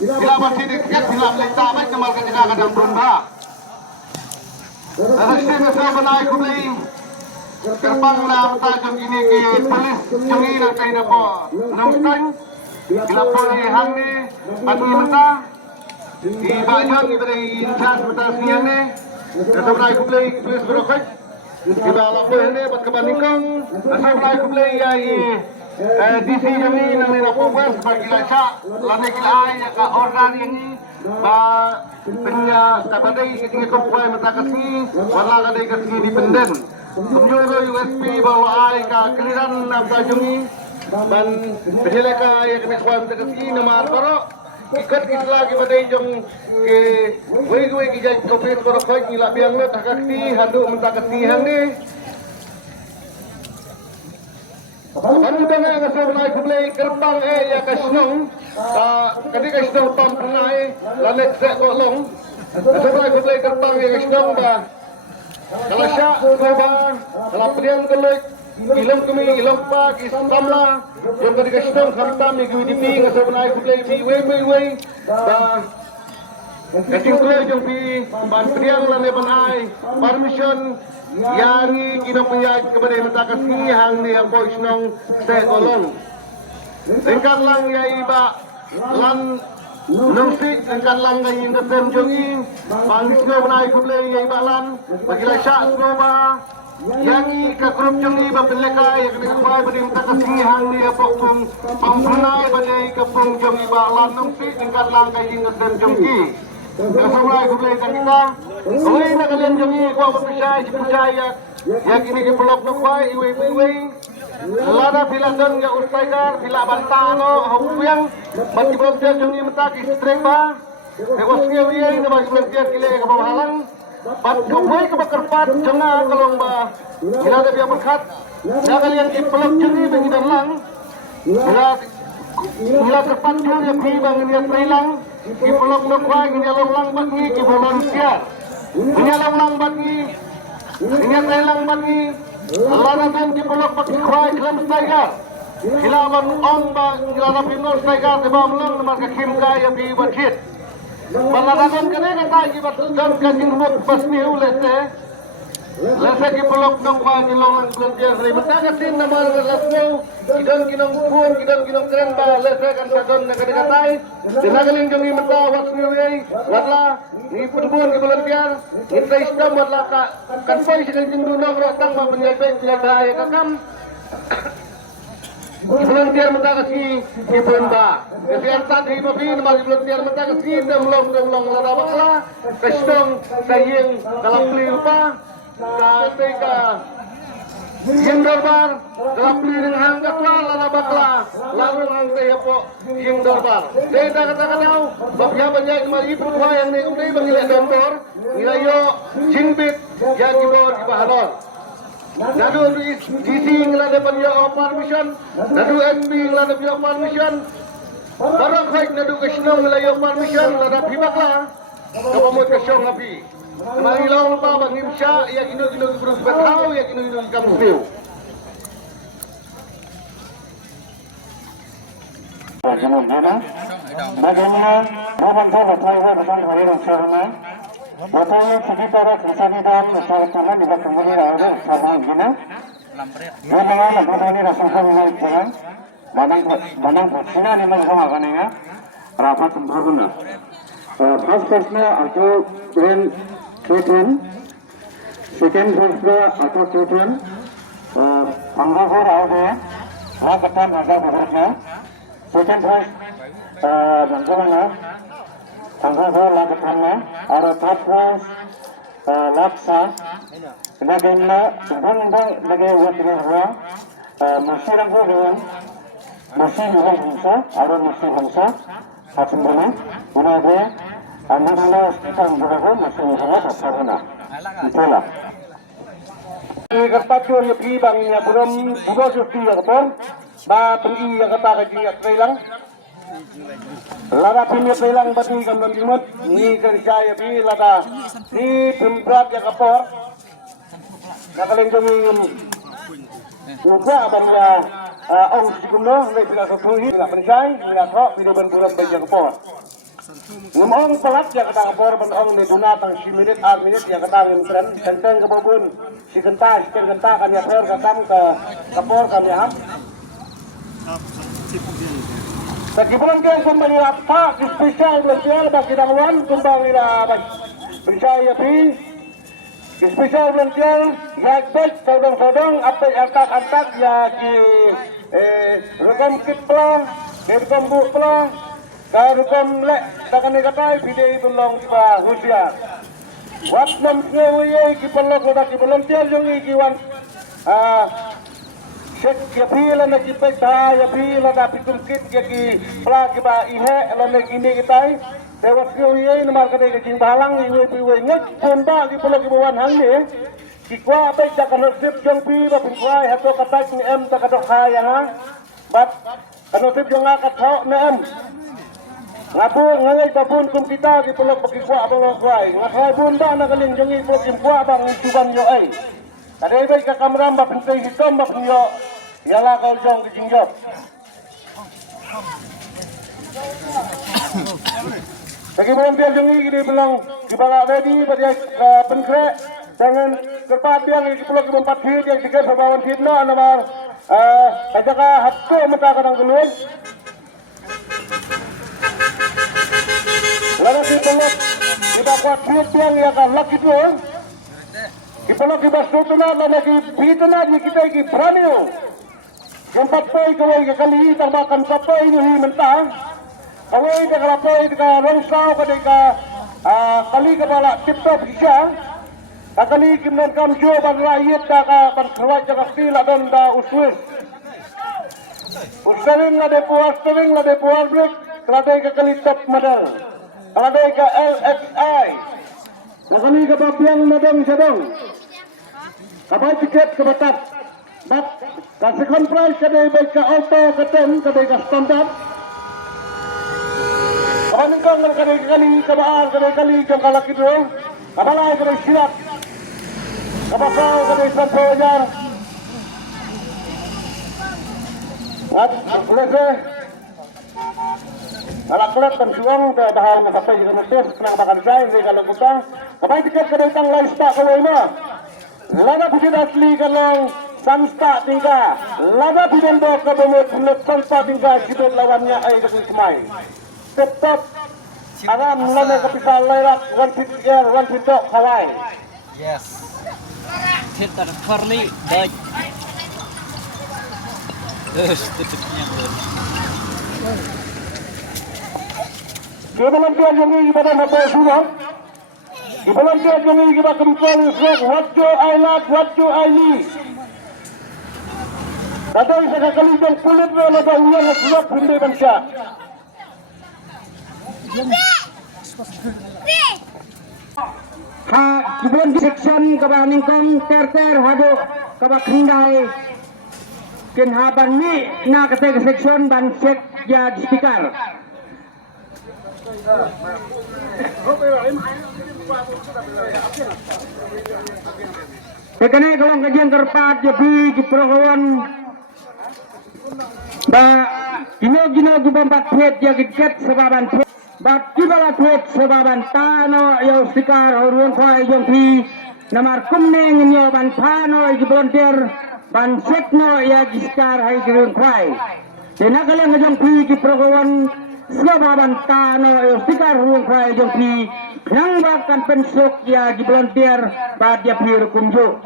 bila masih dekat bila melita baik kemal ketika kadang berubah. Resisten saya menaik kembali gerbang dalam tajam ini ke polis jangi dan kain apa nongstang bila polis hangi pagi mata di bajan diberi insan bertasian ni saya menaik kembali polis berokok kita lapor ini buat kebandingkan saya menaik kembali ya DC jangi namanya apa sebagai lasak lantai kila ya ke organ ini penya kabadai ketinggi kompoy mata kasih wala kadai kasih dipenden penjuru USP bawa ai ka keliran namtajungi ban penjeleka ya kami swam mata kasih nama arbaro ikat kisla ke badai jong ke wei kijai kopis koro koi nila biang lo takakti handu mata kasih hangni Kami dengan ngasih naik kublai gerbang ya kasnong, kadi kasnong tam pernai, lanet set kolong, ngasih naik kublai gerbang ya kasnong ba, kalau syak coba, kalau pediam kelik, ilong kami ilong pa kistamla, yang kadi kasnong kamtam ya kami dipi ngasih naik kublai di wei, ba, kasih kublai jong pi ban pediam lanet panai, permission. Yang kita punya kepada mata kasih hang ni yang boys nong sekolong. Engkar lang ya iba lan nungsik engkar lang ya indah temjongi. Pangis no benai kuble ya iba lan bagilah syak semua. Yang ke grup jongi bapeleka yang kena kuai pada mata kasih hang ni apa pun pampunai pada kepung jongi iba lan nungsik engkar lang ya indah temjongi. Kasawai kublai kita, kublai nak kalian jangi kuah percaya, ya kini di pelok kuai, iwe, lada bilasan ya ustaigar, bila bantano, hubuyang, mati belum dia jangi mentak istri ba,ewasnya wiye, nama belum dia kile kebawalan, kublai kebakarpat, jangan kalong ba, bila ada dia berkat, ya kalian di pelok jangi bengidan lang, bila terpacu ya bang dia trilang. Di pelok lekwa ini lang bagi di volunteer ini lang bagi ini lang bagi lana di pelok bagi kwai kelam staigar hilawan ong ba hilana pinol staigar di bawah lang nama kim kaya bi budget baladagon kene kata ibat dan kajing mut pasmi ulete lese ki pelok ng kwai ni lang volunteer terima kasih nama lasmo kidan kinong pun kidan kinong keren ba lese kan sagon na kadikatai dinagaling jongi mata wasmi wei watla ni putbun ki volunteer ni istam watla ka kanpai sikal jingdu nang rotang ma penyai penyai kakam volunteer mata kasi ki pun ba kesian tak hi mafi nama volunteer mata kasi demlong lada bakla kestong saying dalam pelilpa ka yang darbar dalam pelindung hanggat lala bakla lalu hangga ya po yang darbar saya kata tahu babnya banyak kembali putwa yang ni umri bangilai doktor nilayo jingbit ya kibor kibahalon nadu DC ngila depan ya permission nadu MB ngila depan ya permission barang baik nadu kesnong ngila ya permission lada pibakla kapamut kesyong api Mari long lupa bang Imsya ya gino berus betau ya gino kamu siu. Bagaimana mohon saya bertanya dengan hari rencana. Betulnya sekitar kesadian bersama di belakang ini ada sama gina. Bagaimana ini rasakan naik jalan. Bandang Cina ni macam apa ni ya? Rapat sempurna. First person atau children, second person atau children, anggota ada, lagatan ada berapa? Second person, bagaimana? Anggota lagatannya, ada third person, laksa, bagaimana? Bagaimana lagi waktu masih rangkaian, masih bangsa, ada masih bangsa, sempurna, mana ada? Anak-anak kita berapa masih sangat sempurna. Itulah. Kerpacu yang pergi bangnya belum buka suci ya betul. Ba pergi yang kata kaji ya trailang. Lada punya trailang bati kamlan timut. Ni kerja ya pergi lada. Ni pemberat ya kapor. Nakaling kami lupa bangnya ong sikumno. Mereka sudah setuju. Tidak percaya. Tidak kok. Tidak berbulan bagi kapor. ngomong pelat ya kata kapor benong ni dunatang si minit 8 minit ya kata ngintren kenteng ke babun si genta kan ya per katam ke kapor kan ya ham Sekibulan ke kembali apa spesial belajar bagi dangwan kembali lah percaya pi spesial belajar ya baik sodong apa antak ya ki rekam kitpla rekam bukpla rekam lek takkan dikatai video itu long pa husia wat nam ngewe ki pelok udah ki volunteer jong ki wan Sek ya pila na kita ya pila na pitungkit ya ki pla ki ba ihe la na kini kita lewat ki uye nomor kada ke jing balang iwe piwe nget ponda ki pula ki bawan hang ni ki kwa ba ja kan sip jong pi ba pin kwa ha to kata ni em ta kada khaya ha bat kan sip jong ka thau na em ngapu ngai ta pun kum kita ki pula ki kwa ba lo kwai ngathai pun da na kaling jong i pula ki kwa ba ngi suban yo ai Ada baik ke kamera mbak pintai hitam mbak pinyo, ialah kau jong ke jingjok. Bagi volunteer jongi kita bilang di bala ready pada penkre jangan kerpat yang di pulau ke 4 feet yang 3 sabawan feet no nomor ajaka hatko mata kadang keluar. Lalu di pulau kita kuat feet yang ya kan laki tu. Kalau kita sudah lagi bitna di kita ini berani. Tempat pay kawai kali termakan sampai ini mentah. Kawai kalau pay dekat rongsau ketika kali kepala tip-top bisa. Kali kemudian kamjo ban rakyat dekat ban keluar jaga stil dan da uswis. Uswis ada puas break. Kalau ke kali top model. Kalau ke LXI. Kali ke babiang madang sedang. Kapal tiket ke batat. Bat kasih price kadai baik ke auto ketem kadai ke standar. Kapan kau kadai kali kebaar kadai kali jang kalak itu. Kabalai kadai silat. Kapal kadai santojar. Ngat lese. Alak kelat dan suang dah bahal ngapai dengan tes kenang bakal saya ini kalau kita. Kapal tiket kadai tang lain tak kalau ini. Laga pujian asli kalau sansta tinggal. Laga pujian bawa ke bumut sansta tinggal hidup lawannya air dengan semai. Tetap alam lama kepisah lerak one fit air one fit dog Hawaii. Yes. Kita Farley baik. Tutupnya belum. Sebelum dia jadi ibadah apa sudah. Sebelum dia jadi kita control what do I like, what do I need. Kadang sekali jam kulit wala ba uyan na sulat hindi bangsa. Ha, kibon section kabaning kong terter hado kabakindai kinhaban ni na kate section ban check ya speaker. Sekarang kalau kajian kerpat jadi keperluan ba gino gubampat pet ya giket sebaban pet ba kibala pet sebaban tano ya sikar horun kwai jong pi namar kumneng nyo ban tano ya volunteer ban setno ya giskar hai girun kwai dena kalian ngajong pi keperluan sebaban tano ya sikar horun kwai jong pi nang bahkan pensuk ya di volunteer ba dia pi kunjuk